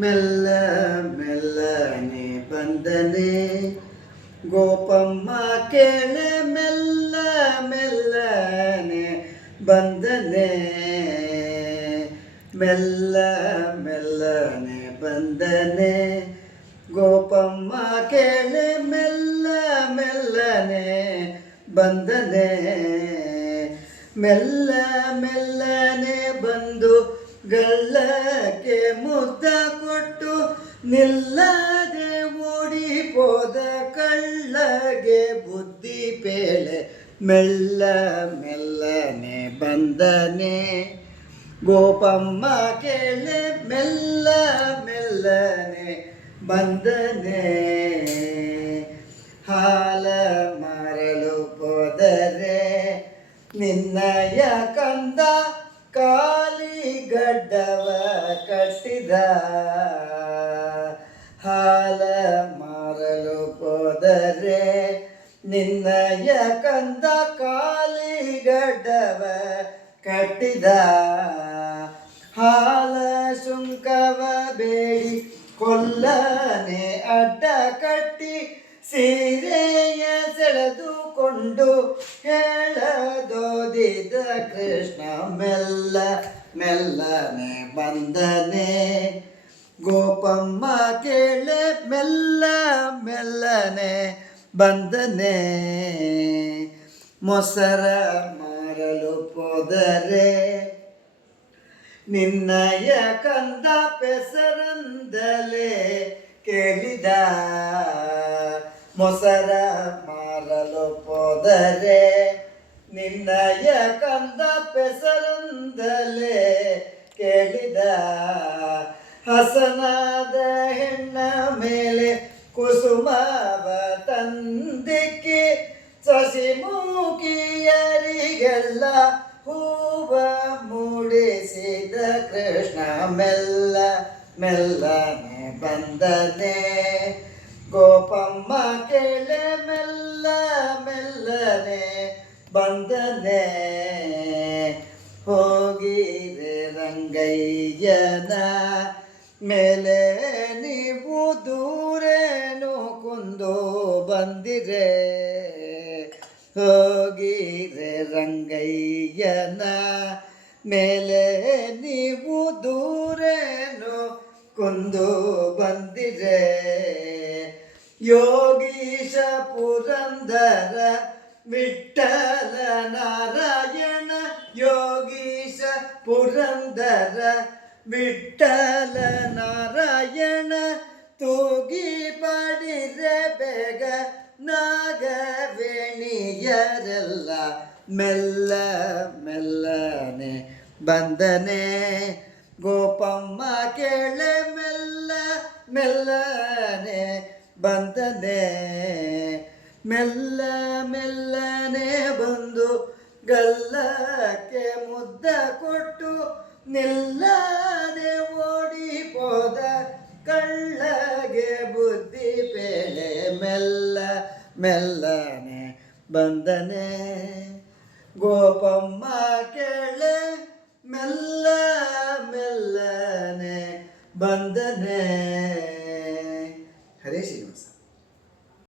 ಮೆಲ್ಲ ಮೆಲ್ಲನೆ ಬಂದನೆ ಗೋಪಮ್ಮ ಕೇಳೆ ಮೆಲ್ಲ ಮೆಲ್ಲನೆ ಬಂದನೆ ಮೆಲ್ಲ ಮೆಲ್ಲನೆ ಬಂದನೆ ಗೋಪಮ್ಮ ಕೇಳೆ ಮೆಲ್ಲ ಮೆಲ್ಲನೆ ಬಂದನೆ ಮೆಲ್ಲ ಮೆಲ್ಲನೆ ಬಂದು ಗಲ್ಲಕ್ಕೆ ಮುದ್ದ ಕೊಟ್ಟು ನಿಲ್ಲದೆ ಓಡಿಪೋದ ಕಳ್ಳಗೆ ಬುದ್ಧಿ ಪೇಳೆ ಮೆಲ್ಲ ಮೆಲ್ಲನೆ ಬಂದನೆ ಗೋಪಮ್ಮ ಕೇಳೆ ಮೆಲ್ಲ ಮೆಲ್ಲನೆ ಬಂದನೆ ಹಾಲ ಮಾರಲು ಹೋದರೆ ನಿನ್ನಯ ಕಂದ ಕಾಲಿಗಡ್ಡವ ಕಟ್ಟಿದ ಹಾಲ ಮಾರಲು ಹೋದರೆ ನಿನ್ನಯ ಕಂದ ಕಾಲಿಗಡ್ಡವ ಕಟ್ಟಿದ ಹಾಲ ಸುಂಕವ ಬೇಡಿ ಕೊಲ್ಲನೆ ಅಡ್ಡ ಕಟ್ಟಿ ಸೀರೆಯ ಸೆಳೆದುಕೊಂಡು ಹೇಳದೋದಿದ ಕೃಷ್ಣ ಮೆಲ್ಲ ಮೆಲ್ಲನೆ ಬಂದನೆ ಗೋಪಮ್ಮ ಕೇಳೆ ಮೆಲ್ಲ ಮೆಲ್ಲನೆ ಬಂದನೆ ಮೊಸರ ಮಾರಲು ಹೋದರೆ ನಿನ್ನಯ ಕಂದ ಪೆಸರಂದಲೇ ಕೇಳಿದ ಮೊಸರ ಮಾರಲು ಹೋದರೆ ನಿನ್ನಯ ಕಂದ ಪೆಸರಂದಲೇ ಕೇಳಿದ ಹಸನಾದ ಹೆಣ್ಣ ಮೇಲೆ ಕುಸುಮವ ತಂದಿಕ್ಕಿ ಶಶಿಮುಖಿಯರಿಗೆಲ್ಲ ಹೂವ ಮೂಡಿಸಿದ ಕೃಷ್ಣ ಮೆಲ್ಲ ಮೆಲ್ಲನೆ ಬಂದನೆ ಗೋಪಮ್ಮ ಕೇಳೆ ಮೆಲ್ಲ ಮೆಲ್ಲನೆ ಬಂದನೆ ಹೋಗಿರೆ ರಂಗಯ್ಯನ ಮೇಲೆ ನೀವು ದೂರೇನು ಕುಂದು ಬಂದಿರೆ ಹೋಗಿರೆ ರಂಗಯ್ಯನ ಮೇಲೆ ನೀವು ದೂರೇನು ಕುಂದು ಬಂದಿರೆ ಯೋಗೀಶ ಪುರಂದರ ವಿಠ್ಠಲ ನಾರಾಯಣ ಯೋಗೀಶ ಪುರಂದರ ವಿಠ್ಠಲ ನಾರಾಯಣ ತೂಗಿ ಪಡಿರೆ ಬೇಗ ನಾಗವೇಣಿಯರೆಲ್ಲ ಮೆಲ್ಲ ಮೆಲ್ಲನೆ ಬಂದನೆ ಗೋಪಮ್ಮ ಕೇಳೆ ಮೆಲ್ಲ ಮೆಲ್ಲನೆ ಬಂದನೆ ಮೆಲ್ಲ ಮೆಲ್ಲನೆ ಬಂದು ಗಲ್ಲಕ್ಕೆ ಮುದ್ದ ಕೊಟ್ಟು ನಿಲ್ಲದೆ ಓಡಿಪೋದ ಕಳ್ಳಗೆ ಬುದ್ಧಿ ಪೇಳೆ ಮೆಲ್ಲ ಮೆಲ್ಲನೆ ಬಂದನೆ ಗೋಪಮ್ಮ ಕೇಳೆ ಮೆಲ್ಲ ಮೆಲ್ಲನೆ ಬಂದನೆ. ಹರೇ ಶ್ರೀನಿವಾಸ.